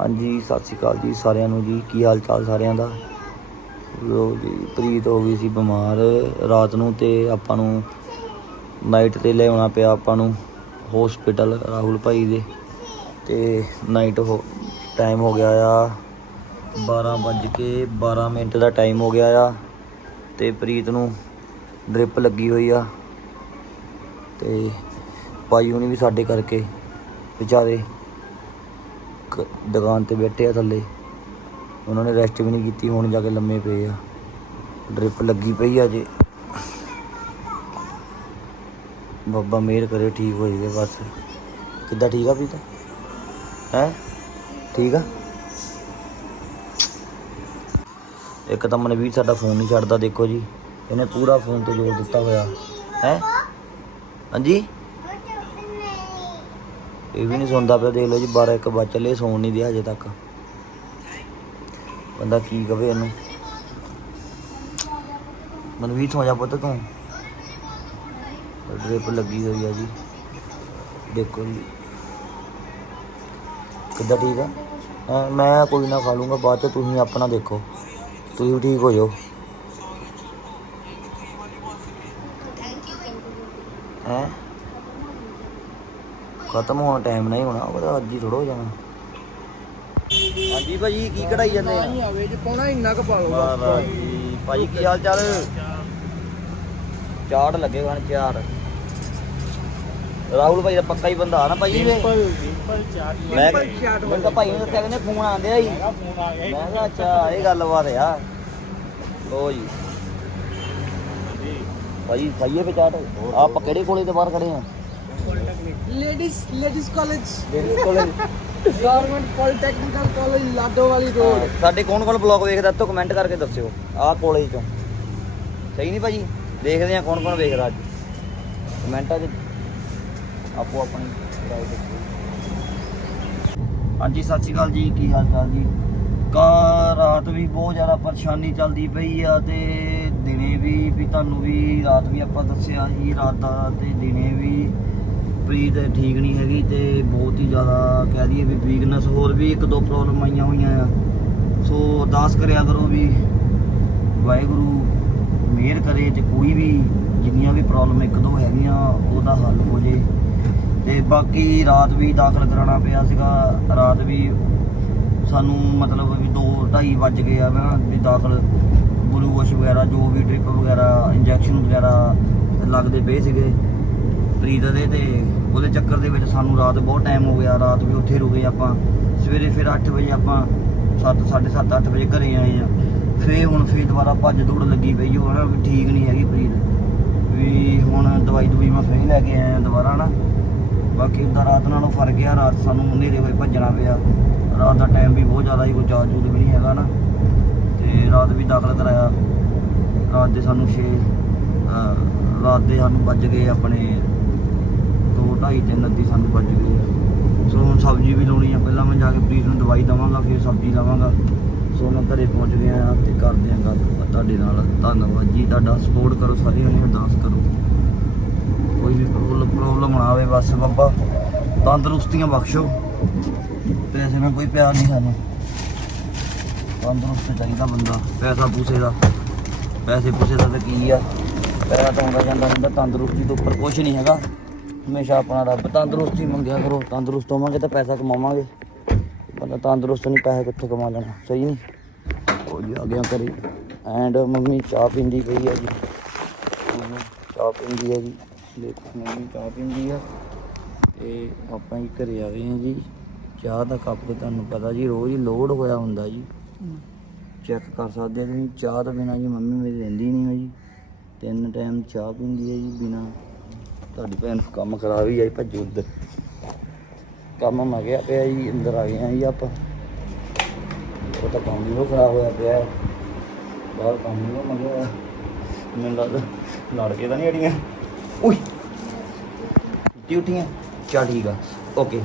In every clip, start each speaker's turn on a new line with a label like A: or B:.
A: ਹਾਂਜੀ, ਸਤਿ ਸ਼੍ਰੀ ਅਕਾਲ ਜੀ ਸਾਰਿਆਂ ਨੂੰ ਜੀ। ਕੀ ਹਾਲ ਚਾਲ ਸਾਰਿਆਂ ਦਾ? ਲੋ ਜੀ, ਪ੍ਰੀਤ ਹੋ ਗਈ ਸੀ ਬਿਮਾਰ। ਰਾਤ ਨੂੰ ਤੇ ਆਪਾਂ ਨੂੰ ਨਾਈਟ ਤੇ ਲਿਆਉਣਾ ਪਿਆ ਆਪਾਂ ਨੂੰ ਹਸਪੀਟਲ ਰਾਹੁਲ ਭਾਈ ਦੇ। ਤੇ ਨਾਈਟ ਹੋ ਟਾਈਮ ਹੋ ਗਿਆ ਆ 12 ਵੱਜ ਕੇ 12 ਮਿੰਟ ਦਾ ਟਾਈਮ ਹੋ ਗਿਆ ਆ। ਤੇ ਪ੍ਰੀਤ ਨੂੰ ਡ੍ਰਿਪ ਲੱਗੀ ਹੋਈ ਆ। ਤੇ ਭਾਈ ਹੁਣੀ ਵੀ ਸਾਡੇ ਕਰਕੇ ਵਿਚਾਰੇ ਕ- ਦੁਕਾਨ ਤੇ ਬੈਠੇ ਆ ਥੱਲੇ। ਉਹਨਾਂ ਨੇ ਰੈਸਟ ਵੀ ਨਹੀਂ ਕੀਤੀ, ਹੁਣ ਜਾ ਕੇ ਲੰਮੇ ਪਏ ਆ। ਡ੍ਰਿਪ ਲੱਗੀ ਪਈ ਆ ਜੇ ਬਾਬਾ ਮਿਹਰ ਕਰੇ, ਠੀਕ ਹੋ ਜਾਵੇ ਬਸ। ਕਿੱਦਾਂ ਠੀਕ ਆ ਪ੍ਰੀਤ? ਹੈ? ਠੀਕ ਆ? ਇੱਕ ਤਾਂ ਮਨਵੀਰ ਸਾਡਾ ਫੋਨ ਨਹੀਂ ਛੱਡਦਾ, ਦੇਖੋ ਜੀ। ਇਹਨੇ ਪੂਰਾ ਫੋਨ ਤੇ ਜੋਰ ਦਿੱਤਾ ਹੋਇਆ। ਹੈ? ਹਾਂਜੀ? ਇਹ ਵੀ ਨਹੀਂ ਸੌਂਦਾ ਪਿਆ, ਦੇਖ ਲਓ ਜੀ 12 ਇੱਕ ਵੱਜ ਚੱਲੇ, ਸੌਣ ਨਹੀਂ ਦਿਆ ਹਜੇ ਤੱਕ। ਬੰਦਾ ਕੀ ਕਵੇ ਇਹਨੂੰ? ਮਨਵੀਰ ਸੌ ਜਾ ਪੁੱਤ ਤੂੰ। ਡ੍ਰਿਪ ਲੱਗੀ ਹੋਈ ਆ ਜੀ। ਦੇਖੋ ਜੀ। ਕਿੱਦਾਂ ਠੀਕ ਆ? ਮੈਂ ਕੋਈ ਨਾ ਖਾ ਲੂੰਗਾ, ਬਾਅਦ ਚ ਤੁਸੀਂ ਆਪਣਾ ਦੇਖੋ। ਤੁਸੀਂ ਵੀ ਠੀਕ ਹੋ ਜਾਓ। ਖਤਮ ਹੋਣ ਟਾਈਮ ਨਹੀਂ ਹੋਣਾ ਉਹਦਾ ਅੱਜ ਹੀ ਥੋੜਾ ਹੋ ਜਾਣਾ। ਹਾਂਜੀ ਭਾਜੀ ਕੀ ਕਢਾਈ ਜਾਂਦੇ ਆ?
B: ਨਹੀਂ ਆਵੇ ਜੇ ਪਾਉਣਾ ਇੰਨਾ ਕੁ ਪਾ ਲਓ
A: ਮਹਾਰਾਜ ਜੀ। ਭਾਜੀ ਕੀ ਹਾਲ ਚਾਲ? ਚਾੜ ਲੱਗੇ ਗਣ ਚਾਰ। ਰਾਹੁਲ ਭਾਈ ਦਾ ਪੱਕਾ ਹੀ ਬੰਦਾ ਆ ਨਾ ਭਾਜੀ
B: ਚਾਟ
A: ਮੈਂ
B: ਚਾਟ
A: ਮੈਨੂੰ ਤਾਂ ਭਾਈ ਨੇ ਦੱਸਿਆ ਕਹਿੰਦੇ ਫੋਨ ਆਂਦੇ ਆ ਜੀ।
B: ਮੇਰਾ ਫੋਨ ਆ ਗਿਆ
A: ਮੈਂ ਕਿਹਾ ਅੱਛਾ ਇਹ ਗੱਲਬਾਤ ਆ। ਲੋ ਜੀ। ਭਾਜੀ ਖਾਈਏ ਫੇ ਚਾਟ। ਆਪਾਂ ਕਿਹੜੇ ਕੋਲੇ ਤੇ ਬਾਹਰ ਖੜੇ ਆ?
B: ਲੇਡੀਜ਼ ਲੇਡੀਜ਼ ਕਾਲਜ
A: ਲੇਡੀਜ਼ ਕੋਲੇ
B: government polytechnical college Ladowali road
A: ਸਾਡੇ ਕੌਣ ਕੌਣ ਬਲੌਗ ਵੇਖਦਾ ਤੋਂ ਕਮੈਂਟ ਕਰਕੇ ਦੱਸਿਓ ਆਹ ਕੋਲੇ ਚੋਂ। ਸਹੀ ਨਹੀਂ ਭਾਜੀ? ਦੇਖਦੇ ਆ ਕੌਣ ਕੌਣ ਵੇਖਦਾ ਅੱਜ। ਕਮੈਂਟਾਂ 'ਚ ਆਪੋ ਆਪਣੀ ਰਾਏ ਦੱਸੋ ਹਾਂਜੀ ਸਤਿ ਸ਼੍ਰੀ ਅਕਾਲ ਜੀ ਕੀ ਹਾਲ ਚਾਲ ਜੀ? ਕਾ ਰਾਤ ਵੀ ਬਹੁਤ ਜ਼ਿਆਦਾ ਪਰੇਸ਼ਾਨੀ ਚੱਲਦੀ ਪਈ ਆ ਤੇ ਦਿਨੇ ਵੀ ਵੀ ਤੁਹਾਨੂੰ ਵੀ ਰਾਤ ਵੀ ਆਪਾਂ ਦੱਸਿਆ ਸੀ ਰਾਤ ਦਾ ਤੇ ਦਿਨੇ ਵੀ ਪ੍ਰੀਤ ਠੀਕ ਨਹੀਂ ਹੈਗੀ ਤੇ ਬਹੁਤ ਹੀ ਜ਼ਿਆਦਾ ਕਹਿ ਦਈਏ ਵੀ ਵੀਕਨੈਸ ਹੋਰ ਵੀ ਇੱਕ ਦੋ ਪ੍ਰੋਬਲਮ ਆਈਆਂ ਹੋਈਆਂ ਆ। ਸੋ ਅਰਦਾਸ ਕਰਿਆ ਕਰੋ ਵੀ ਵਾਹਿਗੁਰੂ ਮਿਹਰ ਕਰੇ ਤੇ ਕੋਈ ਵੀ ਜਿੰਨੀਆਂ ਵੀ ਪ੍ਰੋਬਲਮ ਇੱਕ ਦੋ ਹੈਗੀਆਂ, ਉਹਦਾ ਹੱਲ ਹੋ ਜੇ। ਤੇ ਬਾਕੀ ਰਾਤ ਵੀ ਦਾਖਲ ਕਰਾਉਣਾ ਪਿਆ ਸੀਗਾ। ਰਾਤ ਵੀ ਸਾਨੂੰ ਮਤਲਬ ਵੀ 2:30 ਵੱਜ ਗਏ ਆ ਨਾ ਵੀ ਦਾਖਲ। ਗਲੂਕੋਸ਼ ਵਗੈਰਾ, ਜੋ ਵੀ ਡ੍ਰਿਪ ਵਗੈਰਾ ਇੰਜੈਕਸ਼ਨ ਵਗੈਰਾ ਲੱਗਦੇ ਪਏ ਸੀਗੇ। ਪ੍ਰੀਤ ਦੇ ਤੇ ਉਹਦੇ ਚੱਕਰ ਦੇ ਵਿੱਚ ਸਾਨੂੰ ਰਾਤ ਬਹੁਤ ਟਾਈਮ ਹੋ ਗਿਆ, ਰਾਤ ਵੀ ਉੱਥੇ ਰੁਕੇ ਆਪਾਂ। ਸਵੇਰੇ ਫਿਰ 8 ਵਜੇ ਆਪਾਂ 7 7:30 8 ਵਜੇ ਘਰੇ ਆਏ ਆ। ਫੇਰ ਹੁਣ ਫੇਰ ਦੁਬਾਰਾ ਭੱਜ ਦੌੜ ਲੱਗੀ ਪਈ ਉਹ ਨਾ ਵੀ ਠੀਕ ਨਹੀਂ ਹੈਗੀ ਪ੍ਰੀਤ। ਵੀ ਹੁਣ ਦਵਾਈ ਦਵਾਈ ਮੈਂ ਫੇਰ ਲੈ ਕੇ ਆਇਆ ਦੁਬਾਰਾ ਨਾ। ਬਾਕੀ ਉਦਾਂ ਰਾਤ ਨਾਲੋਂ ਫ਼ਰਕ ਆ, ਰਾਤ ਸਾਨੂੰ ਹਨੇਰੇ ਹੋਏ ਭੱਜਣਾ ਪਿਆ। ਰਾਤ ਦਾ ਟਾਈਮ ਵੀ ਬਹੁਤ ਜ਼ਿਆਦਾ ਸੀ, ਕੋਈ ਜਾਜ ਵੀ ਨਹੀਂ ਹੈਗਾ ਨਾ। ਤੇ ਰਾਤ ਵੀ ਦਾਖਲ ਕਰਾਇਆ। ਰਾਤ ਦੇ ਸਾਨੂੰ 6 ਰਾਤ ਦੇ ਸਾਨੂੰ ਵੱਜ ਗਏ ਆਪਣੇ 2 2.5 3 ਅੱਧੀ ਸਾਨੂੰ ਵੱਜ ਗਏ ਸੋ ਹੁਣ ਸਬਜ਼ੀ ਵੀ ਲਾਉਣੀ ਆ, ਪਹਿਲਾਂ ਮੈਂ ਜਾ ਕੇ ਪ੍ਰੀਤ ਨੂੰ ਦਵਾਈ ਦਵਾਂਗਾ, ਫਿਰ ਸਬਜ਼ੀ ਲਾਵਾਂਗਾ। ਸੋ ਮੈਂ ਘਰੇ ਪਹੁੰਚ ਗਿਆ ਆ ਤੇ ਕਰਦੇ ਆ ਗੱਲ। ਤੁਹਾਡੇ ਨਾਲ ਧੰਨਵਾਦ ਜੀ, ਤੁਹਾਡਾ ਸਪੋਰਟ ਕਰੋ ਸਾਰੇ ਜਣੇ ਅਰਦਾਸ ਕਰੋ। ਕੋਈ ਵੀ ਪ੍ਰੋਬਲਮ ਨਾ ਆਵੇ, ਬਸ ਬਾਬਾ, ਤੰਦਰੁਸਤੀਆਂ ਬਖਸ਼ੋ। ਪੈਸੇ ਨਾਲ ਕੋਈ ਪਿਆਰ ਨਹੀਂ ਸਾਨੂੰ। ਤੰਦਰੁਸਤ ਚਾਹੀਦਾ ਬੰਦਾ, ਪੈਸਾ ਪੂਸੇ ਦਾ। ਪੈਸੇ ਪੂਸੇ ਦਾ ਤਾਂ ਕੀ ਆ? ਪੈਸਾ ਤਾਂ ਆਉਂਦਾ ਜਾਂਦਾ ਹੁੰਦਾ, ਤੰਦਰੁਸਤੀ ਤੋਂ ਉੱਪਰ ਕੁਝ ਨਹੀਂ ਹੈਗਾ। ਹਮੇਸ਼ਾ ਆਪਣਾ ਰੱਬ ਤੰਦਰੁਸਤੀ ਮੰਗਿਆ ਕਰੋ, ਤੰਦਰੁਸਤ ਹੋਵਾਂਗੇ ਤਾਂ ਪੈਸਾ ਕਮਾਵਾਂਗੇ। ਬੰਦਾ ਤੰਦਰੁਸਤ ਨਹੀਂ, ਪੈਸੇ ਕਿੱਥੋਂ ਕਮਾ ਲੈਣਾ, ਸਹੀ ਨਹੀਂ? ਉਹ ਜੀ ਆ ਗਿਆ ਕਰੀ ਐਂਡ ਮੰਮੀ ਚਾਹ ਪੀਂਦੀ ਪਈ ਆ ਜੀ। ਚਾਹ ਪੀਂਦੀ ਹੈ ਜੀ। ਦੇਖੋ, ਮੰਮੀ ਚਾਹ ਪੀਂਦੀ ਆ। ਤੇ ਆਪਾਂ ਹੀ ਘਰੇ ਆ ਗਏ ਹਾਂ ਜੀ। ਚਾਹ ਦਾ ਕੱਪ ਤੁਹਾਨੂੰ ਪਤਾ ਜੀ, ਰੋਜ਼ ਹੀ ਲੋਡ ਹੋਇਆ ਹੁੰਦਾ ਜੀ। ਚੈੱਕ ਕਰ ਸਕਦੇ ਆ ਤੁਸੀਂ। ਚਾਹ ਤੋਂ ਬਿਨਾ ਜੀ ਮੰਮੀ ਮੇਰੀ ਰਹਿੰਦੀ ਨਹੀਂ ਹੈ ਜੀ। ਤਿੰਨ ਟਾਈਮ ਚਾਹ ਪੀਂਦੀ ਹੈ ਜੀ ਬਿਨਾ ਤੁਹਾਡੀ ਭੈਣ ਕੰਮ ਖਰਾਬ ਹੀ ਆਈ ਭੱਜੋ ਉੱਧਰ। ਕੰਮ ਮੈਂ ਪਿਆ ਜੀ, ਅੰਦਰ ਆ ਗਏ ਆ ਜੀ ਆਪਾਂ। ਉਹ ਤਾਂ ਕੰਮ ਹੀ ਉਹ ਖਰਾਬ ਹੋਇਆ ਪਿਆ। ਬਾਹਰ ਕੰਮ ਹੀ ਉਹ ਮੰਗਿਆ। ਮੈਨੂੰ ਲੱਗਦਾ ਲੜ ਕੇ ਤਾਂ ਨਹੀਂ ਅੜੀਆਂ। ਉਈ! ਡਿਊਟੀਆਂ। ਚਾ ਠੀਕ ਆ। ਓਕੇ।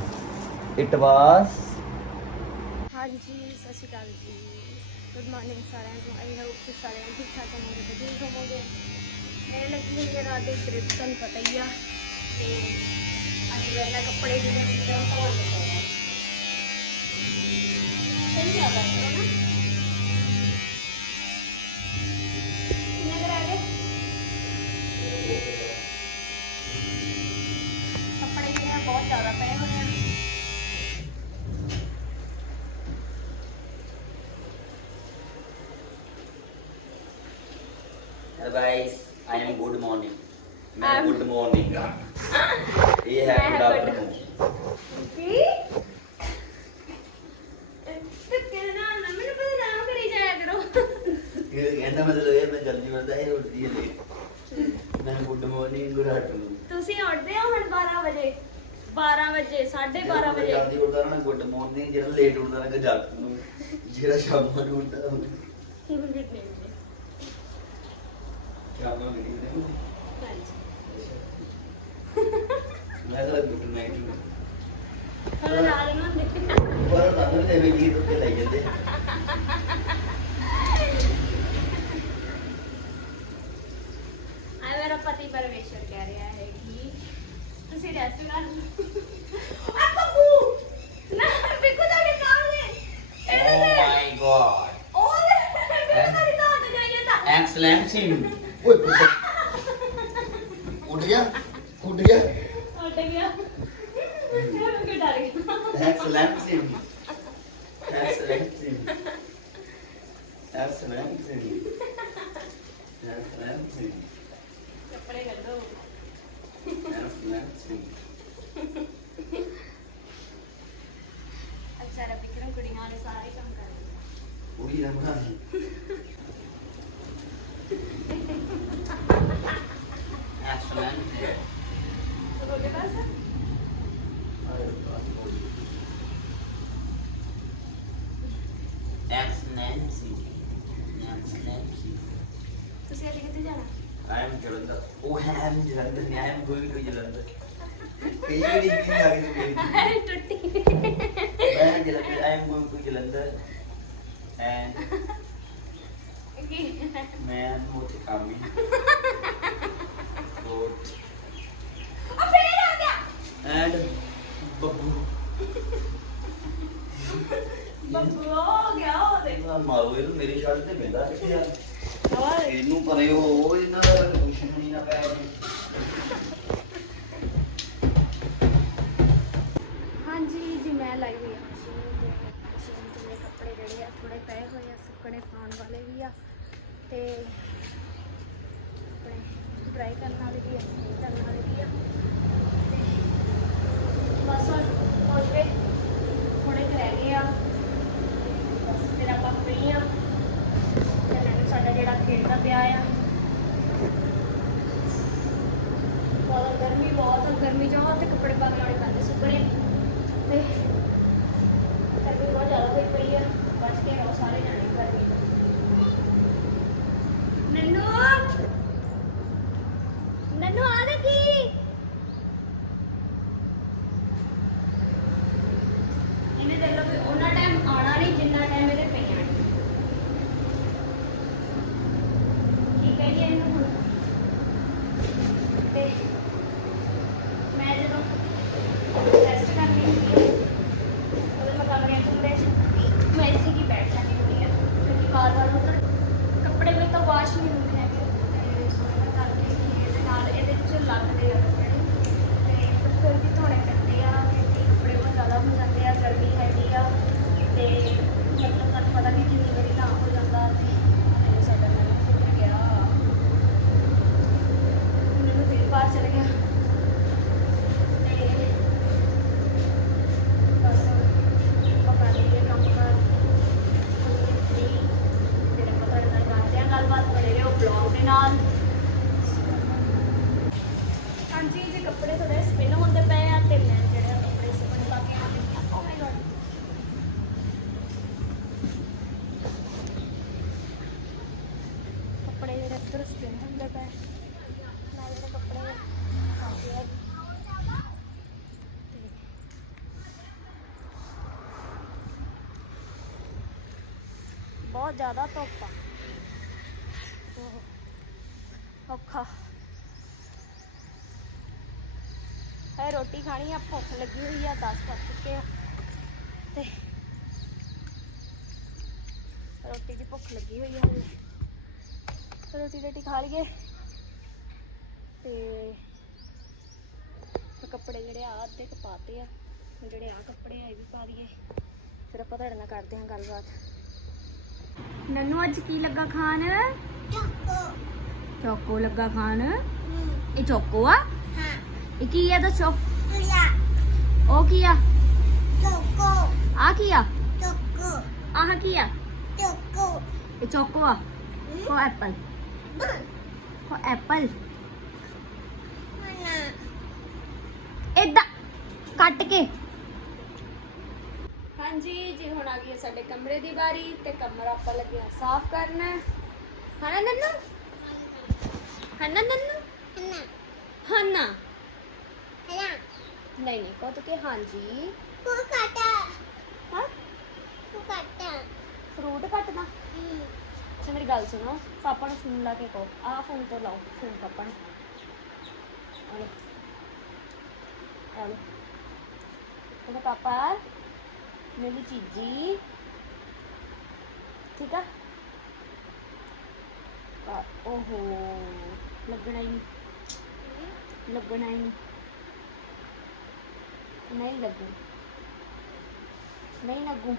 A: ਇਟ ਵਾਸ
C: ਹਾਂਜੀ, ਸਤਿ ਸ਼੍ਰੀ ਅਕਾਲ ਜੀ। ਗੁੱਡ ਮਾਰਨਿੰਗ ਸਾਰਿਆਂ ਨੂੰ। ਆਈ ਹੋਪ ਕਿ ਸਾਰੇ ਠੀਕ ਠਾਕ ਹੋਵੋਗੇ, ਵਧੀਆ ਹੋਵੋਗੇ। ਮੇਰੇ ਲੱਗੀ ਹੋਈ ਹੈ ਰਾਤ ਦੀ ਟ੍ਰਿਪ ਤੁਹਾਨੂੰ ਪਤਾ ਹੀ ਆ। ਤੇ ਅਸੀਂ ਵੇਲਾ ਕੱਪੜੇ ਜਿਹੜੇ ਵੀ ਧੋਣ ਲੱਗਾ ਹੀ ਜ਼ਿਆਦਾ ਹੈ ਨਾ? ਕਿੰਨੇ ਕਰ ਗਏ? ਕੱਪੜੇ ਜਿਹੜੇ ਬਹੁਤ ਜ਼ਿਆਦਾ ਪਏ
A: ਗੁੱਡ ਮਾਰਨਿੰਗ
C: ਇਹ
A: ਹੈ
C: ਗੁੱਡ
A: ਆਫਟਰਨੂਨ।
C: ਕੀ? ਧੱਕੇ ਨਾਲ ਨਾ ਮੈਨੂੰ ਪਤਾ ਨਾ ਕਰੀ ਜਾਇਆ ਕਰੋ।
A: ਇਹ ਕਹਿੰਦਾ ਮਤਲਬ ਇਹ ਮੈਂ ਜਲਦੀ ਉੱਠਦਾ ਇਹ ਉੱਠਦੀ ਹੈ ਲੇਟ। ਮੈਂ ਗੁੱਡ ਮਾਰਨਿੰਗ ਗੁੱਡ ਆਫਟਰਨੂਨ।
C: ਤੁਸੀਂ ਉੱਠਦੇ ਹੋ ਹੁਣ 12 ਵਜੇ? 12 ਵਜੇ 12:30 ਵਜੇ।
A: ਜਲਦੀ ਉੱਠਦਾ ਨਾ ਗੁੱਡ ਮਾਰਨਿੰਗ ਜਿਹੜਾ ਲੇਟ ਉੱਠਦਾ ਨਾ ਜਲਦੀ ਨੂੰ ਜਿਹੜਾ ਸ਼ਾਮ ਨੂੰ ਉੱਠਦਾ ਉਹ।
C: ਗੁੱਡ ਮਾਰਨਿੰਗ
A: ਸ਼ਾਮ ਨੂੰ ਗਰੀ
C: ਨੇ
A: ਮੈਂ ਤਾਂ ਗੁੱਡ ਨਾਈਟ ਨੂੰ
C: ਹਲੇ ਨਾਲ ਨਾ ਦੇਖਿਆ
A: ਪਰ ਤਾਂ ਨੇ ਵੀ ਗੀਤ ਉੱਤੇ ਲੈ ਜਾਂਦੇ
C: ਆ ਮੇਰਾ ਪਤੀ ਪਰਮੇਸ਼ਰ ਕਹਿ ਰਿਹਾ ਹੈ ਕਿ ਤੁਸੀਂ ਰੈਸਟ ਕਰ ਲਓ ਆ ਬੱਬੂ ਨਾ ਬਿਕੂ ਦਾ ਵੀ ਕੰਮ ਨੇ ਇਹਦੇ
A: ਓ
C: ਤੇ
A: ਮਾਈ ਗॉड
C: ਉਹ ਬਿਕੂ ਦਾ ਵੀ ਤਾਂ ਜਾਈਏ ਤਾਂ
A: ਐਕਸਲੈਂਸੀ ਓਏ ਪੁੱਤ ਉੱਠ ਗਿਆ ਉੱਠ ਗਿਆ
C: ਉੱਡ ਗਿਆ ਮੈਂ ਬਿਕੂ ਡਰ ਗਿਆ
A: ਐਕਸਲੈਂਸੀ ਐਕਸਲੈਂਸੀ ਐਕਸਲੈਂਸੀ ਐਕਸਲੈਂਸੀ
C: ਕੱਪੜੇ ਕੱਢੋ
A: ਐਕਸਲੈਂਸੀ
C: ਅੱਛਾ ਰਬਿਕ ਨੂੰ ਕੁੜੀਆਂ ਵਾਲੇ ਸਾਰੇ ਕੰਮ ਕਰਦੇ
A: ਪੂਰੀ ਰਮਣਾ ਐਕਸਲੈਂਸੀ
C: ਤੁਹਾਡੇ ਪਾਸ
A: ਐਕਸਲੈਂਸੀ ਐਕਸਲੈਂਸੀ
C: ਤੁਸੀਂ ਅੱਜ ਕਿੱਥੇ ਜਾਣਾ
A: I am Jalandhar. Oh, I am Jalandhar. I am going to Jalandhar. ਕਈ ਵਾਰੀ ਕੀ ਆ ਗਈ ਮੇਰੀ
C: ਟੁੱਟੀ
A: ਮੈਂ Jalandhar am going to Jalandhar. And
C: ਕੀ
A: ਮੈਂ ਉੱਥੇ ਕੰਮ ਹੀ so,
C: ਆ ਫੇਰ ਆ ਗਿਆ
A: and ਬੱਬੂ
C: ਬੱਬੂ ਹੋ ਗਿਆ ਉਹ ਦੇਖ
A: ਇਹਦਾ ਮਾਰੋ ਇਹਨੂੰ ਮੇਰੀ ਸ਼ਰਟ ਤੇ ਬੈਂਦਾ ਕਿੱਥੇ ਆ
C: ਹੋਰ
A: ਇਹਨੂੰ ਇਹਨਾਂ ਦਾ ਦੁਸ਼ਮਣੀ ਨਾ ਪੈ ਜਾਵੇ
C: ਹਾਂਜੀ ਜੀ, ਮੈਂ ਲਾਈ ਹੋਈ ਆ ਮਸ਼ੀਨ ਤੇ ਮਸ਼ੀਨ ਤੇ ਮੇਰੇ ਕੱਪੜੇ ਜਿਹੜੇ ਆ ਥੋੜੇ ਪਏ ਹੋਏ ਆ, ਸੁੱਕਣੇ ਪਾਉਣ ਵਾਲੇ ਵੀ ਆ। ਤੇ ਆਪਣੇ ਡਰਾਈ ਕਰਨ ਵਾਲੇ ਵੀ ਆ ਸਟੇਨ ਕਰਨ ਵਾਲੇ ਵੀ ਆ। ਤੇ ਬਸ ਹੁਣ ਹੋ ਜਵੇ ਥੋੜੇ ਰਹਿ ਗਏ ਆ। ਬਸ ਫਿਰ ਆਪਾਂ ਫ੍ਰੀ ਆ। ਜਿਹੜਾ ਖੇਡਦਾ ਪਿਆ ਆ। ਬਹੁਤ ਗਰਮੀ ਬਹੁਤ ਆ, ਗਰਮੀ ਚ ਹੱਥ ਕੱਪੜੇ ਪਾ ਕੇ ਆਉਣੇ ਪੈਂਦੇ ਸੁੱਕਣੇ। ਤੇ ਗਰਮੀ ਬਹੁਤ ਜ਼ਿਆਦਾ ਹੋਈ ਪਈ ਆ ਬਚ ਕੇ ਰਹੋ ਸਾਰੇ ਜਾਣੇ ਗਰਮੀ ਤੋਂ ਨੰਨੂ! ਨੰਨੂ ਆ ਦੇਖੀ। ਇਹਨੇ ਦੇ ਲੋ ਵੀ ਉਹਨਾਂ ਟਾਈਮ ਆਣਾ ਨਹੀਂ ਜਿੰਨਾ ਟਾਈਮ ਇਹਦੇ ਪਈਆਂ ਨੇ ਕੀ ਕਹੀਏ ਇਹਨੂੰ ਹੁਣ ਤੇ ਮੈਂ ਜਦੋਂ ਰੈਸਟ ਕਰਨੀ ਹੁੰਦੀ ਹੈ ਉਹਦੇ ਮੈਂ ਕਮਰੇ ਚ ਹੁੰਦੇ ਮੈਂ ਇੱਥੇ ਹੀ ਬੈਠ ਜਾਂਦੀ ਹੁੰਦੀ ਹਾਂ ਕਿਉਂਕਿ ਵਾਰ ਵਾਰ ਉੱਧਰ ਕੱਪੜੇ ਮੇਰੇ ਤਾਂ ਵਾਸ਼ ਨਹੀਂ ਹੁੰਦੇ ਹੈਗੇ ਤੇ ਸੋਨਾ ਕਰਕੇ ਕਿ ਇਹਦੇ ਨਾਲ ਇਹਦੇ ਵਿੱਚ ਲੱਗਦੇ ਆ ਕੱਪੜੇ ਤੇ ਪਰ ਫਿਰ ਵੀ ਧੋਣੇ ਪੈਂਦੇ ਆ ਕਿਉਂਕਿ ਕੱਪੜੇ ਬਹੁਤ ਜ਼ਿਆਦਾ ਹੋ ਜਾਂਦੇ ਆ ਗਰਮੀ ਹੈਗੀ ਆ ਤੇ ਮਤਲਬ ਤੁਹਾਨੂੰ ਪਤਾ ਕਿ ਕਿੰਨੀ ਵਾਰੀ ਨਾ ਹੋ ਜਾਂਦਾ ਤੇ ਮੈਨੂੰ ਸਾਡਾ ਮੈਨੂੰ ਕਿੱਧਰ ਗਿਆ ਮੈਨੂੰ ਫਿਰ ਬਾਹਰ ਚਲੇ ਗਿਆ ਤੇ ਬਸ ਪਕਾ ਲਈਏ ਕੰਮ ਕਰ ਫ੍ਰੀ ਫਿਰ ਆਪਾਂ ਤੁਹਾਡੇ ਨਾਲ ਕਰਦੇ ਹਾਂ ਗੱਲਬਾਤ ਬਣੇ ਰਹੋ ਬਲੌਗ ਦੇ ਨਾਲ ਹਾਂਜੀ ਜੇ ਕੱਪੜੇ ਥੋੜੇ ਸਪਿਨ ਹੁੰਦੇ ਪਏ ਆ ਤੇ ਮੈਂ ਜਿਹੜੇ ਆ ਕੱਪੜੇ ਸੁੱਕਣੇ ਪਾ ਕੇ ਆਉਂਦੀ ਹਾਂ ਓ ਮਾਈ ਗॉड ਕੱਪੜੇ ਜਿਹੜੇ ਇੱਧਰ ਸਪਿਨ ਹੁੰਦੇ ਪਏ ਮੈਂ ਜਿਹੜੇ ਕੱਪੜੇ ਪਾਉਂਦੀ ਆ ਤੇ ਬਹੁਤ ਜ਼ਿਆਦਾ ਧੁੱਪ ਆ। ਔਖਾ। ਹੈ ਰੋਟੀ ਖਾਣੀ ਆ, ਭੁੱਖ ਲੱਗੀ ਹੋਈ ਆ 10 ਵੱਜ ਚੁੱਕੇ ਆ। ਤੇ ਲੱਗੀ ਹੋਈ ਆ ਹਜੇ। ਰੋਟੀ ਰੋਟੀ ਖਾ ਲਈਏ। ਤੇ ਕੱਪੜੇ ਜਿਹੜੇ ਆ, ਅੱਧੇ ਕੁ ਪਾਤੇ ਆ। ਜਿਹੜੇ ਆ ਕੱਪੜੇ ਆ, ਇਹ ਵੀ ਪਾ ਦਈਏ। ਫਿਰ ਆਪਾਂ ਤੁਹਾਡੇ ਨਾਲ ਕਰਦੇ ਹਾਂ ਗੱਲਬਾਤ। ਨੰਨੂ ਅੱਜ ਕੀ ਲੱਗਾ ਖਾਣ? ਚੋਕੋ। ਲੱਗਾ ਖਾਣ? ਇਹ ਚੋਕੋ ਆ? ਇਹ ਕੀ ਆ ਦੱਸੋ? ਉਹ ਕੀ ਆ? ਆ ਕੀ ਆ? ਆਹ ਕੀ ਆ? ਇਹ ਚੋਕੋ ਆ। ਉਹ ਐਪਲ। ਉਹ ਐਪਲ। ਏਦਾਂ। ਕੱਟ ਕੇ। ਹਾਂਜੀ ਜੀ ਹੁਣ ਆ ਗਈ ਹੈ ਸਾਡੇ ਕਮਰੇ ਦੀ ਵਾਰੀ ਤੇ ਕਮਰਾ ਆਪਾਂ ਲੱਗੇ ਹਾਂ ਸਾਫ਼ ਕਰਨ ਹਨਾ ਨੰਨੂ? ਹਨਾ ਨੰਨੂ? ਹਨਾ। ਨਹੀਂ ਨਹੀਂ ਕਹੋ ਤਾਂ ਕਿ ਹਾਂਜੀ। ਹਾਂ? ਫਰੂਟ ਕੱਟਦਾ? ਅੱਛਾ ਮੇਰੀ ਗੱਲ ਸੁਣੋ ਪਾਪਾ ਨੂੰ ਫੋਨ ਲਾ ਕੇ ਕਹੋ। ਆਹ ਫੋਨ ਤੋਂ ਲਾਓ ਫੋਨ ਪਾਪਾ ਨੂੰ। ਆ ਆ ਲਓ ਕਹਿੰਦਾ ਪਾਪਾ ਮੇਰੀ ਚੀਜੀ। ਠੀਕ ਆ? ਓਹੋ, ਲੱਗਣਾ ਹੀ ਨਹੀਂ। ਲੱਗਣਾ ਹੀ ਨਹੀਂ। ਨਹੀਂ ਲੱਗੂ। ਨਹੀਂ ਲੱਗੂ।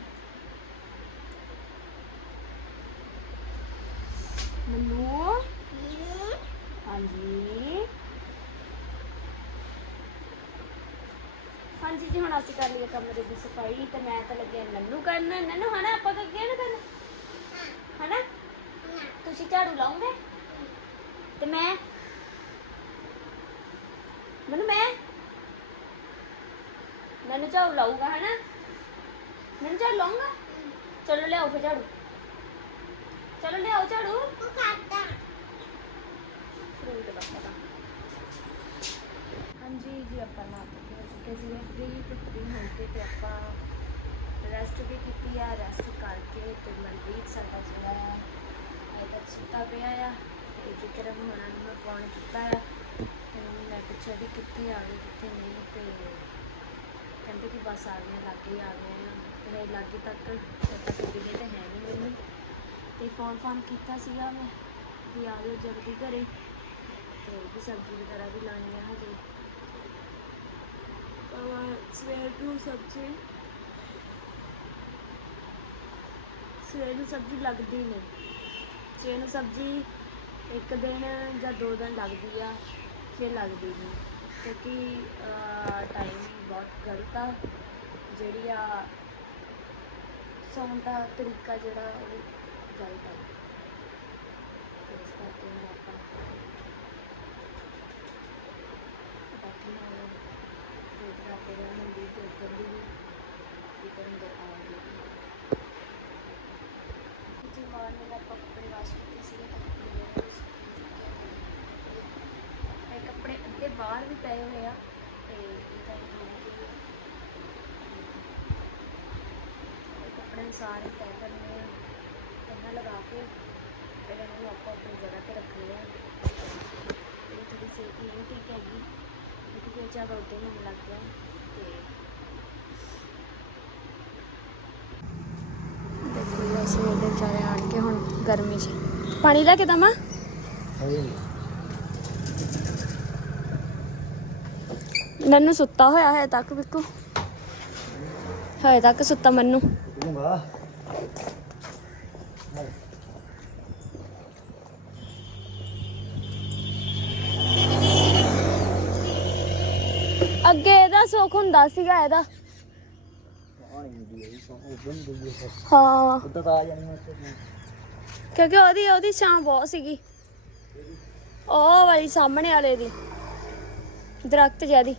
C: ਮੈਨੂੰ ਹਾਂਜੀ ਹਾਂਜੀ ਜੀ ਹੁਣ ਅਸੀਂ ਕਰ ਲਈਏ ਕਮਰੇ ਦੀ ਸਫ਼ਾਈ, ਤੇ ਮੈਂ ਤਾਂ ਲੱਗਿਆ ਨੰਨੂ ਕਰਨ। ਨੰਨੂ, ਹਨਾ? ਆਪਾਂ ਤਾਂ ਅੱਗੇ ਨਾ ਕਰਨਾ। ਹਨਾ? ਤੁਸੀਂ ਝਾੜੂ ਲਾਉਂਗੇ ਤੇ ਮੈਂ? ਮੈਨੂੰ ਮੈਂ? ਮੈਨੂੰ ਝਾੜੂ ਲਾਊਗਾ, ਹਨਾ? ਮੈਨੂੰ ਝਾੜੂ ਲਾਉਂਗਾ ਚਲੋ, ਲਿਆਓ ਫਿਰ ਝਾੜੂ। ਚਲੋ, ਲਿਆਓ ਝਾੜੂ। ਫਰੂਟ ਕੱਟਦਾ ਹਾਂਜੀ, ਜੀ, ਆਪਾਂ ਨਾ ਕੇ ਅਸੀਂ ਜੀ ਫ੍ਰੀ ਤੇ ਫ੍ਰੀ ਹੋ ਕੇ ਤੇ ਆਪਾਂ ਰੈਸਟ ਵੀ ਕੀਤੀ ਆ ਰੈਸਟ ਕਰਕੇ ਤੇ ਮਨਦੀਪ ਸਾਡਾ ਜਿਹੜਾ ਆ, ਇਹ ਸੁੱਤਾ ਪਿਆ ਆ ਤੇ ਵਿਕਰਮ ਹੋਣਾ ਨੂੰ ਮੈਂ ਫੋਨ ਕੀਤਾ ਆ। ਤੇ ਮੈਂ ਪੁੱਛਿਆ ਵੀ ਕਿੱਥੇ ਆ ਗਏ, ਕਿੱਥੇ ਨਹੀਂ ਤੇ ਕਹਿੰਦੇ ਕਿ ਬਸ ਆ ਗਏ, ਲਾਗੇ ਆ ਗਏ ਆ। ਤੇ ਹਜੇ ਲਾਗੇ ਤੱਕ ਪਤਾ ਕਿ ਦਿਲੇ ਤਾਂ ਹੈ ਨਹੀਂ ਮੈਨੂੰ। ਤੇ ਫੋਨ ਫੋਨ ਕੀਤਾ ਸੀਗਾ ਮੈਂ ਵੀ ਆ ਜਾਓ ਜਲਦੀ ਘਰੇ। ਤੇ ਵੀ ਸਬਜ਼ੀ ਵਗੈਰਾ ਵੀ ਲਾਣੀ ਆ ਹਜੇ। और ਸਵੇਰ ਨੂੰ ਸਬਜ਼ੀ। ਸਵੇਰ ਨੂੰ ਸਬਜ਼ੀ ਲੱਗਦੀ ਨਹੀਂ। ਸਵੇਰ ਨੂੰ ਸਬਜ਼ੀ ਇੱਕ ਦਿਨ ਜਾਂ ਦੋ ਦਿਨ ਲੱਗਦੀ ਆ, ਫਿਰ ਲੱਗਦੀ ਨਹੀਂ। ਕਿਉਂਕਿ ਟਾਈਮ ਬਹੁਤ ਗਲਤ ਆ। ਜਿਹੜੀ ਆ ਸੌਣ ਦਾ ਤਰੀਕਾ ਜਿਹੜਾ ਉਹ ਗਲਤ ਆ। ਇਸ ਕਰਕੇ ਹੁਣ ਆਪਾਂ ਬੈਠੇ ਹੋਏ ਹਾਂ ਕਰਦੇ ਰਹੇ ਮਨਦੀਪ ਦੇ ਉੱਧਰ ਦੀ ਵੀ ਵਿਕਰਮ ਦੇ ਆਉਣਗੇ ਵੀ ਜੀ ਮਾਰਨਿੰਗ ਆਪਾਂ ਕੱਪੜੇ ਵਾਸ਼ ਕੀਤੇ ਸੀਗੇ ਤਾਂ ਕੱਪੜੇ ਜਿਹੜੇ ਤੇ ਕੱਪੜੇ ਅੱਧੇ ਬਾਹਰ ਵੀ ਪਏ ਹੋਏ ਆ ਤੇ ਇਹ ਤਾਂ ਕੱਪੜੇ ਸਾਰੇ ਤੈਅ ਕਰਨੇ ਆ ਇਹਨਾਂ ਲਗਾ ਕੇ ਫਿਰ ਇਹਨਾਂ ਆਪਾਂ ਆਪਣੀ ਜਗ੍ਹਾ ਤੇ ਰੱਖਣੇ ਆ ਇਹ ਥੋੜੀ ਸੇਫ ਨਹੀਂ ਠੀਕ ਹੈਗੀ ਕਿਉਂਕਿ ਜ਼ਿਆਦਾ ਉੱਤੇ ਹੋਣ ਲੱਗ ਗਿਆ ਦੇਖੋ ਇਹ ਸਵੇਰ ਵਿਚਾਰੇ ਆਣ ਕੇ ਹੁਣ ਗਰਮੀ 'ਚ। ਪਾਣੀ ਲੈ ਕੇ ਦਵਾਂ? ਨੰਨੂ ਸੁੱਤਾ ਹੋਇਆ ਹੈ ਤੱਕ, ਬਿੱਕੂ। ਹਜੇ ਤੱਕ ਸੁੱਤਾ ਮੰਨੂ।
A: ਦੂੰਗਾ
C: ਸੁੱਖ ਹੁੰਦਾ ਸੀਗਾ ਇਹਦਾ।
A: ਹੈ। ਉੱਦਾਂ ਤਾਂ ਆ ਜਾਣੀ ਮੈਂ ਤੇ
C: ਕਿਉਂਕਿ ਉਹਦੀ ਉਹਦੀ ਛਾਂ ਬਹੁਤ ਸੀਗੀ। ਉਹ ਵਾਲੀ ਸਾਹਮਣੇ ਵਾਲੇ ਦੀ। ਦਰਖਤ ਜਿਆਦੀ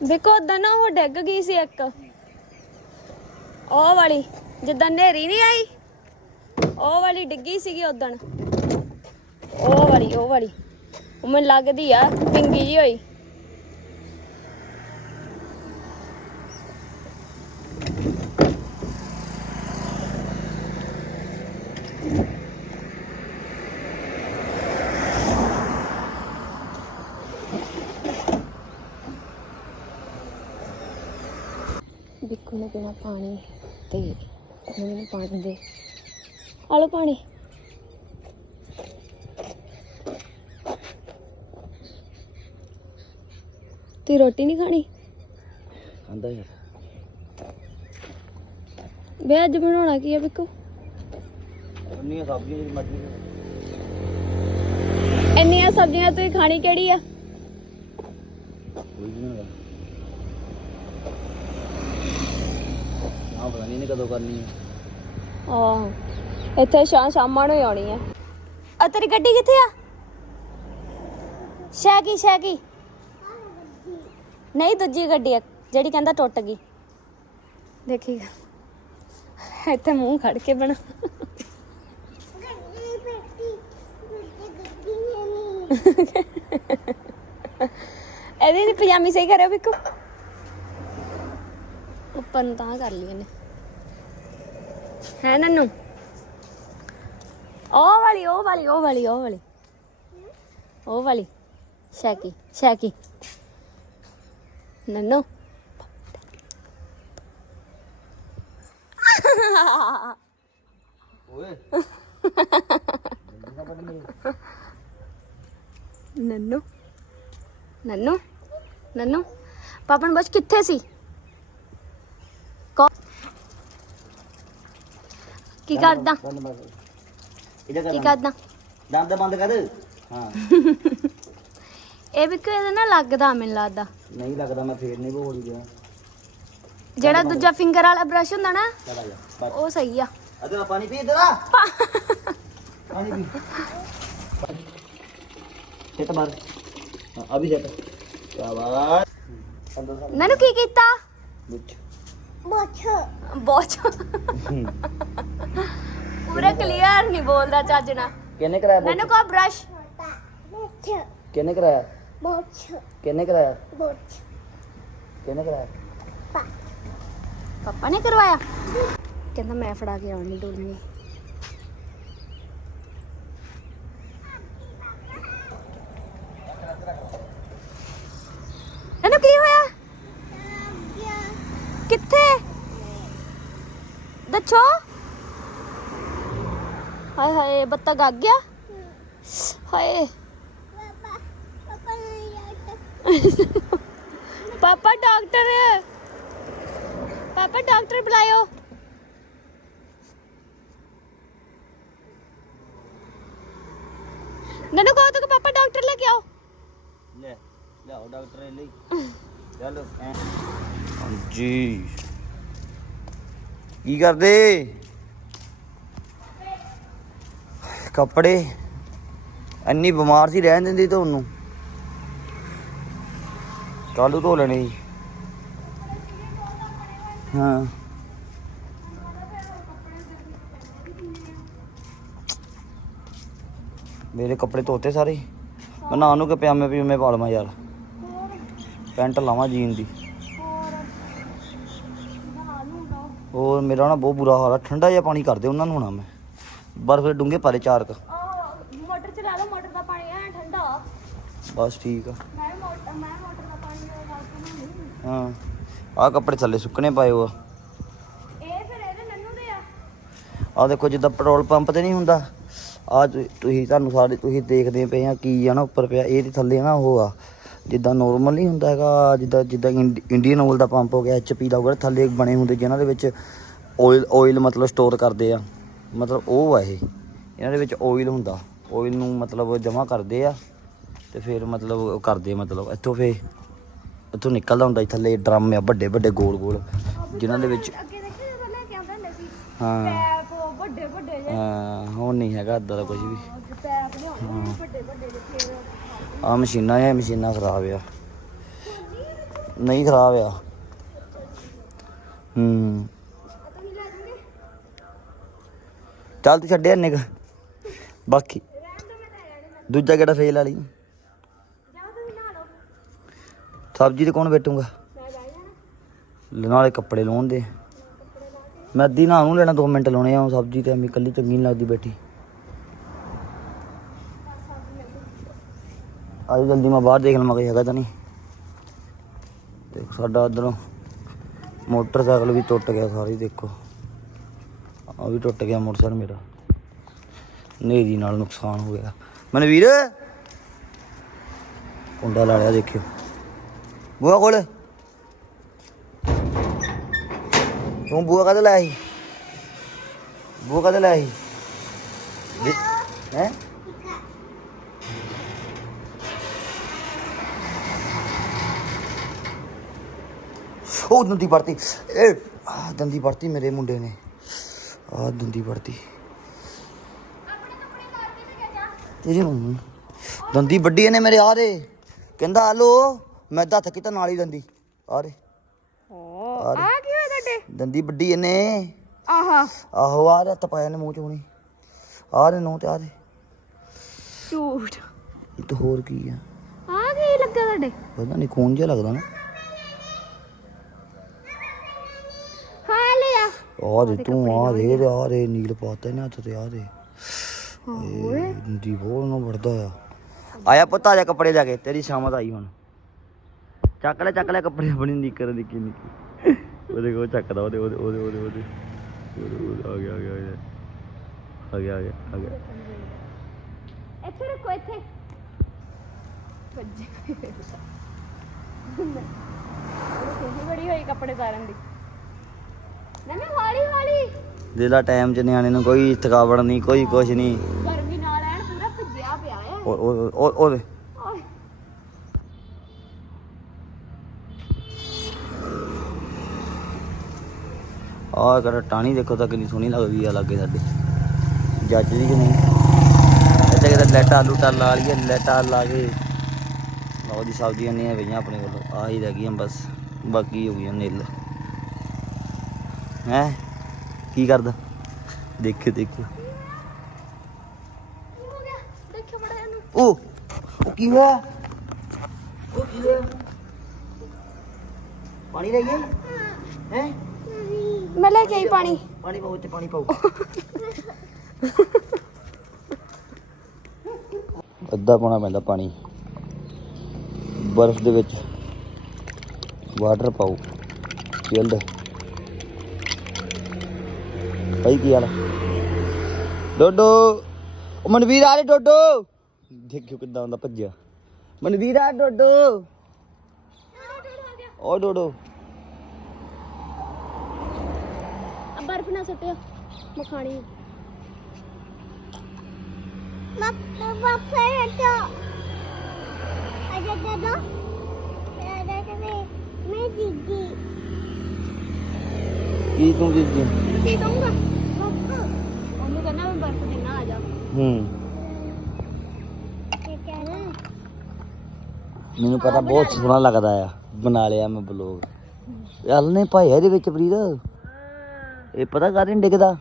C: ਵੇਖੋ ਉਦਾਂ ਨਾ ਉਹ ਡਿੱਗ ਗਈ ਸੀ ਇੱਕ। ਉਹ ਵਾਲੀ, ਜਿੱਦਾਂ ਨੇਰੀ ਨਹੀਂ ਆਈ? ਉਹ ਵਾਲੀ ਡਿੱਗੀ ਸੀਗੀ ਉਦਣ ਉਹ ਵਾਲੀ ਉਹ ਵਾਲੀ। ਉਹ ਮੈਨੂੰ ਲੱਗਦੀ ਆ, ਪਿੰਗੀ ਜੀ ਹੋਈ। ਬਿੱਕੂ ਨੇ ਪੀਣਾ ਪਾਣੀ। ਤੇ ਮੈਨੂੰ ਪਾਣੀ ਦੇ ਆ ਲਓ ਪਾਣੀ। ਤੀ ਰੋਟੀ ਨਹੀਂ ਖਾਣੀ?
A: ਖਾਂਦਾ ਯਾਰ।
C: ਵੇ ਅੱਜ ਬਣਾਉਣਾ ਕੀ ਆ ਬਿੱਕੂ?
A: ਇੰਨੀਆਂ ਸਬਜ਼ੀਆਂ ਜਿਹੜੀ ਮਰਜ਼ੀ
C: ਇੰਨੀਆਂ ਸਬਜ਼ੀਆਂ ਤੁਸੀਂ ਖਾਣੀ ਕਿਹੜੀ ਆ?
A: ਕੋਈ ਵੀ ਨਹੀਂ ਆ ਪਤਾ ਨਹੀਂ ਇਹਨੇ ਕਦੋਂ ਕਰਨੀ ਹੈ
C: ਆਹ, ਇੱਥੇ ਸ਼ਾਮ ਸ਼ਾਮਾਂ ਨੂੰ ਹੀ ਆਉਣੀ ਆ। ਆ, ਤੇਰੀ ਗੱਡੀ ਕਿੱਥੇ ਆ? ਸ਼ੈਕੀ ਸ਼ੈਕੀ ਨਹੀਂ, ਦੂਜੀ ਗੱਡੀ ਆ, ਜਿਹੜੀ ਕਹਿੰਦਾ ਟੁੱਟ ਗਈ। ਦੇਖੀ ਇੱਥੇ ਮੂੰਹ ਖੜ ਕੇ ਬਣਾ। ਇਹਦੀ ਪਜਾਮੀ ਸਹੀ ਕਰਿਓ, ਬਿੱਕੂ। ਉੱਪਰ ਨੂੰ ਤਾਂ ਕਰ ਲਈ ਇਹਨੇ। ਹੈ ਨੰਨੂ? ਉਹ ਵਾਲੀ ਉਹ ਵਾਲੀ ਉਹ ਵਾਲੀ ਉਹ ਵਾਲੀ। ਉਹ ਵਾਲੀ। ਸ਼ੈਕੀ ਸ਼ੈਕੀ। ਨੰਨੂ?
A: ਓਏ।
C: ਨੰਨੂ? ਨੰਨੂ? ਨੰਨੂ? ਪਾਪਾ ਨੂੰ ਬਸ ਕਿੱਥੇ ਸੀ? ਕੀ ਕਰਦਾ?
A: ਇਹਦਾ
C: ਕੀ
A: ਕਰ
C: ਕਰਦਾ?
A: ਦੰਦ ਬੰਦ ਕਰ। ਹਾਂ।
C: ਇਹ ਵੀ ਕੋਈ ਇਹਦੇ ਨਾਲ ਲੱਗਦਾ ਮੈਨੂੰ ਲੱਗਦਾ।
A: ਨਹੀਂ ਲੱਗਦਾ ਮੈਂ ਫੇਰ ਨਹੀਂ ਬੋਲ ਗਿਆ
C: ਜਿਹੜਾ ਦੂਜਾ ਫਿੰਗਰ ਵਾਲਾ ਬ੍ਰਸ਼ ਹੁੰਦਾ ਨਾ
A: ਚਲਾ ਜਾ ਬਸ।
C: ਉਹ ਸਹੀ ਆ।
A: ਅਦਰ ਪਾਣੀ ਪੀ ਇਧਰ ਆ ਪਾਣੀ ਪੀ। ਸੇਟ ਮਾਰ। ਹਾਂ, ਅਭੀ ਸੇਟ। ਸ਼ਾਬਾਸ਼। ਅੰਦਰ
C: ਕੀ ਕੀਤਾ?
A: ਮੁੱਛ
C: ਬਹੁਤ ਪੂਰਾ ਕਲੀਅਰ ਨਹੀਂ ਬੋਲਦਾ ਚੱਜ ਨਾਲ।
A: ਕਿਹਨੇ ਕਰਾਇਆ
C: ਨੰਨੂ ਕੋ ਬ੍ਰਸ਼।
A: ਕਿਹਨੇ ਕਰਾਇਆ? ਕਿਹਨੇ ਕਰਾਇਆ? ਕਿਹਨੇ ਕਰਾਇਆ?
C: ਪਾਪਾ ਨੇ ਕਰਵਾਇਆ? ਕਹਿੰਦਾ ਮੈਂ ਫੜਾ ਕੇ ਆਉਣੀ ਡੋਲਣੀ ਇਹਨੂੰ ਕੀ ਹੋਇਆ ਕਿੱਥੇ ਦੱਸੋ ਹਾਏ ਹਾਏ ਬੱਤਾ ਗੱਗ ਗਿਆ ਹਾਏ ਪਾਪਾ ਡਾਕਟਰ ਪਾਪਾ ਡਾਕਟਰ ਬੁਲਾਇਓ ਨਨੂ ਕਹੋ ਤੋ ਪਾਪਾ ਡਾਕਟਰ ਲੈ ਕੇ ਆਓ
A: ਲੈ ਲਿਆਓ ਡਾਕਟਰ ਲਈ ਚਲੋ ਹਾਂਜੀ ਕੀ ਕਰਦੇ? ਕੱਪੜੇ? ਇੰਨੀ ਬਿਮਾਰ ਸੀ ਰਹਿਣ ਦਿੰਦੀ ਤੁਹਾਨੂੰ ਕੱਲ੍ਹ ਧੋ ਲੈਣੇ ਸੀ। ਹਾਂ। ਮੇਰੇ ਕੱਪੜੇ ਧੋਤੇ ਸਾਰੇ। ਮੈਂ ਨਾ ਨੂੰ ਕਿ ਪਜਾਮੇ ਪਜੂਮੇ ਪਾ ਲਵਾਂ ਯਾਰ। ਪੈਂਟ ਲਾਵਾਂ ਜੀਨ ਦੀ। ਹੋਰ ਮੇਰਾ ਨਾ ਬਹੁਤ ਬੁਰਾ ਹਾਲ ਆ ਠੰਡਾ ਜਿਹਾ ਪਾਣੀ ਕਰਦੇ ਉਹਨਾਂ ਨੂੰ ਹੋਣਾ ਮੈਂ। ਬਰਫ ਦੇ ਡੂੰਘੇ ਪਾਰੇ ਚਾਰ ਕ
C: ਮੋਟਰ ਚਲਾ ਲਓ ਮੋਟਰ ਦਾ ਪਾਣੀ ਐ ਠੰਡਾ।
A: ਬਸ ਠੀਕ ਆ।
C: ਮੈਂ ਮੋਟਰ ਮੈਂ ਮੋਟਰ ਦਾ ਪਾਣੀ ਲਗਾ
A: ਹਾਂ ਆਹ ਕੱਪੜੇ ਥੱਲੇ ਸੁੱਕਣੇ ਪਾਏ ਹੋ ਆ।
C: ਇਹ ਫਿਰ ਇਹਦੇ ਨੰਨੂ ਦੇ ਆ?
A: ਆਹ ਦੇਖੋ ਜਿੱਦਾਂ ਪੈਟਰੋਲ ਪੰਪ ਤੇ ਨਹੀਂ ਹੁੰਦਾ। ਆ ਤੁਸੀਂ ਤੁਹਾਨੂੰ ਸਾਰੇ ਤੁਸੀਂ ਦੇਖਦੇ ਪਏ ਆ ਕੀ ਆ ਨਾ ਉੱਪਰ ਪਿਆ ਇਹਦੇ ਥੱਲੇ ਨਾ ਉਹ ਆ। ਜਿੱਦਾਂ ਨੋਰਮਲ ਨਹੀਂ ਹੁੰਦਾ ਹੈਗਾ ਜਿੱਦਾਂ ਜਿੱਦਾਂ ਇੰਡੀਅਨ ਆਇਲ ਦਾ ਪੰਪ ਹੋ ਗਿਆ ਐਚਪੀ ਦਾ ਹੋ ਗਿਆ ਥੱਲੇ ਬਣੇ ਹੁੰਦੇ ਜਿਨ੍ਹਾਂ ਦੇ ਵਿੱਚ ਆਇਲ ਆਇਲ ਮਤਲਬ ਸਟੋਰ ਕਰਦੇ ਆ। ਮਤਲਬ ਉਹ ਆ ਇਹ। ਇਹਨਾਂ ਦੇ ਵਿੱਚ ਆਇਲ ਹੁੰਦਾ। ਆਇਲ ਨੂੰ ਮਤਲਬ ਜਮ੍ਹਾਂ ਕਰਦੇ ਆ ਤੇ ਫਿਰ ਮਤਲਬ ਉਹ ਕਰਦੇ ਮਤਲਬ। ਇੱਥੋਂ ਫੇ ਇੱਥੋਂ ਨਿਕਲਦਾ ਹੁੰਦਾ ਥੱਲੇ ਡਰਮ ਆ ਵੱਡੇ ਵੱਡੇ ਗੋਲ ਗੋਲ। ਜਿਨ੍ਹਾਂ ਦੇ ਵਿੱਚ ਹਾਂ।
C: ਵੱਡੇ ਵੱਡੇ
A: ਹਾਂ, ਹੁਣ ਨਹੀਂ ਹੈਗਾ ਏਦਾਂ ਦਾ ਕੁਝ ਵੀ
C: ਪੈਪ ਲਿਆਉਣੇ ਵੱਡੇ ਵੱਡੇ ਜਿਹੇ ਫਿਰ
A: ਆ ਮਸ਼ੀਨਾਂ ਇਹ ਮਸ਼ੀਨਾਂ ਖਰਾਬ ਆ। ਨਹੀਂ ਖਰਾਬ ਆ। ਹੂੰ। ਚੱਲ ਤੂੰ ਛੱਡਿਆ ਨਿਕ ਬਾਕੀ। ਦੂਜਾ ਕਿਹੜਾ ਫੇਲ ਵਾਲੀ? ਸਬਜ਼ੀ ਤੇ ਕੌਣ ਬੈਠੂਗਾ ਨਾਲੇ ਕੱਪੜੇ ਲਾਉਣ ਦੇ। ਮੈਂ ਅੱਧੀ ਨਾ ਨੂੰ ਲੈਣਾ 2 ਮਿੰਟ ਲਾਉਣੇ ਆ ਸਬਜ਼ੀ ਤੇ ਐਵੇਂ ਇਕੱਲੀ ਚੰਗੀ ਨਹੀਂ ਲੱਗਦੀ ਬੈਠੀ। ਆਜੋ ਜਲਦੀ ਮੈਂ ਬਾਹਰ ਦੇਖ ਲਵਾਂ ਕੋਈ ਹੈਗਾ ਤਾਂ ਨਹੀਂ। ਦੇਖ ਸਾਡਾ ਉਧਰੋਂ ਮੋਟਰਸਾਈਕਲ ਵੀ ਟੁੱਟ ਗਿਆ, ਸਾਰੀ ਦੇਖੋ। ਆ ਵੀ ਟੁੱਟ ਗਿਆ ਮੋਟਰਸਾਈਕਲ ਮੇਰਾ। ਨੇਰੀ ਨਾਲ ਨੁਕਸਾਨ ਹੋ ਗਿਆ। ਮਨਵੀਰ, ਕੁੰਡਾ ਲਾ ਲਿਆ ਦੇਖਿਓ। ਬੂਆ ਕੋਲ। ਤੂੰ ਬੂਆ ਕਦ ਲਾਇਆ ਸੀ? ਬੂਆ ਕਦ ਲਾਇਆ ਸੀ? ਹੈ? ਉਹ ਦੰਦੀ ਵੜਤੀ ਇਹ ਆਹ ਦੰਦੀ ਵੜਤੀ ਮੇਰੇ ਮੁੰਡੇ ਨੇ। ਆ ਦੰਦੀ ਵੜਤੀ ਤੇਰੀ ਨੂੰ। ਦੰਦੀ ਵੱਡੀ ਇਹਨੇ ਮੇਰੇ ਆ ਰੇ ਕਹਿੰਦਾ ਹਲੋ ਮੈਂ ਤਾਂ ਹੱਥ ਕੀਤਾ ਨਾਲ ਹੀ ਦੰਦੀ। ਆ ਰੇ
C: ਓ
A: ਆ
C: ਆ ਕੀ ਹੋਇਆ ਤੁਹਾਡੇ?
A: ਦੰਦੀ ਵੱਡੀ ਇਹਨੇ।
C: ਆਹਾ।
A: ਆਹੋ ਆ ਰੇ ਹੱਥ ਪਾਇਆ ਨੇ ਮੂੰਹ ਚ ਹੁਣੀ। ਆ ਰੇ ਨੋ ਤੇ ਆ ਰੇ
C: ਝੂਠ।
A: ਇਹ ਤਾਂ ਹੋਰ ਕੀ ਆ?
C: ਆ ਕੀ ਲੱਗਾ ਤੁਹਾਡੇ?
A: ਪਤਾ ਨਹੀਂ ਖੂਨ ਜਿਹਾ ਲੱਗਦਾ ਨਾ
C: ਹਾਂ ਲਿਆ
A: ਆ ਦੇ ਤੂੰ ਆ ਦੇ ਰੇ ਆ ਰੇ ਨੀਲ ਪਾਤਾ ਇਹਨੇ ਹੱਥ ਤੇ ਆ ਦੇ। ਓਏ ਦੀ ਬਹੁਤ ਨੂੰ ਵੜਦਾ ਆ। ਆਇਆ ਪੁੱਤ ਆ ਜਾ ਕੱਪੜੇ ਲੈ ਕੇ ਤੇਰੀ ਸ਼ਾਮਤ ਆਈ ਹੁਣ। ਚੱਕ ਲੈ ਚੱਕ ਲੈ ਕੱਪੜੇ ਆਪਣੀ ਨਿੱਕਰ ਨਿੱਕੀ ਨਿੱਕੀ। ਉਹਦੇ ਕੋ ਚੱਕਦਾ ਉਹਦੇ ਉਹਦੇ ਉਹਦੇ ਉਹਦੇ ਉਹਦੇ। ਆ ਗਿਆ ਆ ਗਿਆ ਆ ਗਿਆ। ਆ ਗਿਆ ਆ ਗਿਆ
C: ਇੱਥੇ ਰੱਖੋ ਇੱਥੇ। ਵੱਜੇ ਖੁਸ਼ੀ ਬੜੀ ਹੋਈ ਕੱਪੜੇ ਤਾਰਨ ਦੀ। ਨਾ ਨਾ ਹੌਲੀ ਹੌਲੀ।
A: ਦਿਲਾ ਟਾਈਮ ਚ ਨਿਆਣੇ ਨੂੰ ਕੋਈ ਥਕਾਵਟ ਨਹੀਂ ਕੋਈ ਕੁਛ ਨਹੀਂ।
C: ਗਰਮੀ ਨਾਲ ਐਨ ਪੂਰਾ ਭੱਜਿਆ ਪਿਆ ਆ।
A: ਉਹ ਉਹ ਉਹ- ਆਹ ਕਰ ਟਾਣੀ ਦੇਖੋ ਤਾਂ ਕਿੰਨੀ ਸੋਹਣੀ ਲੱਗਦੀ ਆ ਲੱਗੇ ਸਾਡੇ। ਜੱਜ ਦੀ ਕਿ ਨਹੀਂ? ਇੱਥੇ ਕਿਤੇ ਲੈਟਾ ਆਲੂ ਟਾ ਲਾ ਲਈਏ ਲੈਟਾ ਲਾ ਕੇ। ਲਓ ਜੀ ਸਬਜ਼ੀਆਂ ਨਹੀਂ ਪਈਆਂ ਆਪਣੇ ਕੋਲ। ਆਹੀ ਰਹਿ ਗਈਆਂ ਬਸ ਬਾਕੀ ਹੋ ਗਈਆਂ ਨਿੱਲ। ਹੈ? ਕੀ ਕਰਦਾ? ਦੇਖਿਓ ਦੇਖਿਓ।
C: ਕੀ ਹੋ ਗਿਆ ਦੇਖਿਓ ਬੜਾ ਇਹਨੂੰ
A: ਉਹ ਉਹ ਕੀ ਹੋਇਆ? ਉਹ ਕੀ ਹੋਇਆ? ਪਾਣੀ ਲੈ ਗਏ ਹੈ?
C: ਮੈਂ ਲੈ ਕੇ ਆਈ ਪਾਣੀ।
A: ਪਾਣੀ ਪਾਓ ਤੇ ਪਾਣੀ ਪਾਓ। ਅੱਧਾ ਪਾਉਣਾ ਪੈਂਦਾ ਪਾਣੀ। ਬਰਫ਼ ਦੇ ਵਿੱਚ ਵਾਟਰ ਪਾਓ। ਚਿਲਡ ਭਾਈ ਕੀ ਹਾਲ? ਡੋਡੋ ਉਹ ਮਨਵੀਰ ਆ ਰੇ ਡੋਡੋ। ਦੇਖਿਓ ਕਿੱਦਾਂ ਹੁੰਦਾ ਭੱਜਿਆ। ਮਨਵੀਰ ਆ ਡੋਡੋ। ਓ ਡੋਡੋ।
C: ਬਰਫ ਨਾ ਸੁੱਟਿਓ ਮਖਾਣੀ ਮੱਪਾ ਮੱਪਾ ਰਟੋ ਅਜਾ ਦਦੋ ਅਜਾ ਤੇ ਮੈਂ ਦੀਦੀ
A: ਕੀ ਤੂੰ ਕੀ ਕੀ
C: ਕੀ ਦਊਂਗਾ ਮੱਪਾ ਉਹਨੂੰ ਕਹਿੰਦਾ ਮੈਂ ਬਰਫ ਦੇਣਾ ਆ ਜਾ।
A: ਹੂੰ।
C: ਕੀ ਕਹਿਣਾ?
A: ਮੈਨੂੰ ਪਤਾ ਬਹੁਤ ਸੋਹਣਾ ਲੱਗਦਾ ਆ। ਬਣਾ ਲਿਆ ਮੈਂ ਬਲੌਗ ਆਲਣੇ ਭਾਈ ਇਹਦੇ ਵਿੱਚ ਪ੍ਰੀਤ? ਇਹ ਪਤਾ ਕਾਹਦੇ ਨੀ ਡਿੱਗਦਾ?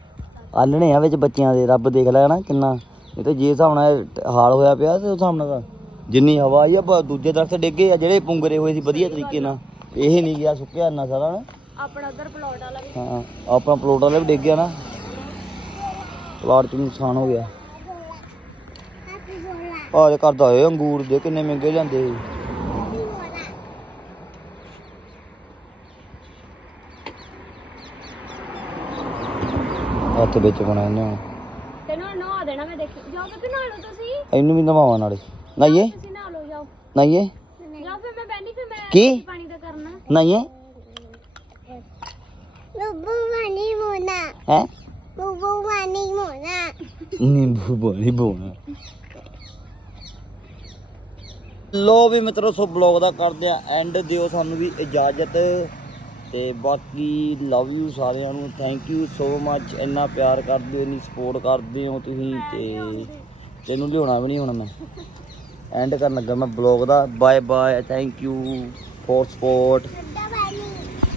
A: ਆਲਣੇ ਆ ਵਿੱਚ ਬੱਚਿਆਂ ਦੇ ਰੱਬ ਦੇਖ ਲੈ ਨਾ ਕਿੰਨਾ। ਇਹ ਤਾਂ ਜੇ ਹਿਸਾਬ ਨਾਲ ਹਾਲ ਹੋਇਆ ਪਿਆ ਤੇ ਉਸ ਹਿਸਾਬ ਨਾਲ ਤਾਂ। ਜਿੰਨੀ ਹਵਾ ਆਈ ਆ ਬ- ਦੂਜੇ ਦਰਖਤ ਡਿੱਗੇ ਆ ਜਿਹੜੇ ਪੁੰਗਰੇ ਹੋਏ ਸੀ ਵਧੀਆ ਤਰੀਕੇ ਨਾਲ। ਇਹ ਨਹੀਂ ਗਿਆ ਸੁੱਕਿਆ ਇੰਨਾ ਸਾਰਾ। ਨਾ
C: ਆਪਣਾ ਉਧਰ ਪਲਾਟ ਵਾਲਾ ਵੀ
A: ਹਾਂ ਆਪਣਾ ਪਲੋਟ ਵਾਲਾ ਵੀ ਡਿੱਗ ਗਿਆ ਨਾ। ਪਲਾਟ ਚ ਨੁਕਸਾਨ ਹੋ ਗਿਆ। ਦੇ ਕਰਦਾ ਏ ਅੰਗੂਰ ਦੇ ਕਿੰਨੇ ਮਹਿੰਗੇ ਜਾਂਦੇ ਹੱਥ ਵਿੱਚ ਪਾਉਣਾ ਇਹਨੇ ਹੁਣ।
C: ਤੈਨੂੰ ਨਹਾ ਦੇਣਾ ਮੈਂ ਦੇਖ। ਜਾਓ ਤੇ ਨਹਾ ਲਓ ਤੁਸੀਂ।
A: ਇਹਨੂੰ ਵੀ ਨਵਾਵਾਂ ਨਾਲੇ। ਨਾਈਏ?
C: ਤੁਸੀਂ ਨਹਾ ਲਓ ਜਾਓ।
A: ਨਾਈਏ?
C: ਜਾਓ ਫਿਰ ਮੈਂ ਬੈਣੀ ਫਿਰ ਮੈਂ
A: ਕੀ?
C: ਪਾਣੀ ਦਾ ਕਰਨਾ।
A: ਨਾਈਏ
C: ਬੱਬੂ ਪਾਣੀ ਮੋਨਾ
A: ਹੈ
C: ਬੱਬੂ ਪਾਣੀ ਮੋਨਾ
A: ਨਿੰਬੂ ਪਾਣੀ ਬੋਣਾ ਲੋ ਵੀ ਮਿੱਤਰੋ ਸੋ ਬਲੌਗ ਦਾ ਕਰਦੇ ਆ ਐਂਡ ਦਿਓ ਸਾਨੂੰ ਵੀ ਇਜਾਜ਼ਤ। ਤੇ ਬਾਕੀ ਲਵ ਯੂ ਸਾਰਿਆਂ ਨੂੰ ਥੈਂਕ ਯੂ ਸੋ ਮੱਚ ਇੰਨਾ ਪਿਆਰ ਕਰਦੇ ਹੋ ਇੰਨੀ ਸਪੋਰਟ ਕਰਦੇ ਹੋ ਤੁਸੀਂ ਤੇ ਤੈਨੂੰ ਲਿਆਉਣਾ ਵੀ ਨਹੀਂ ਹੁਣ ਮੈਂ। ਐਂਡ ਕਰਨ ਲੱਗਾ ਮੈਂ blog the. Bye bye thank you for support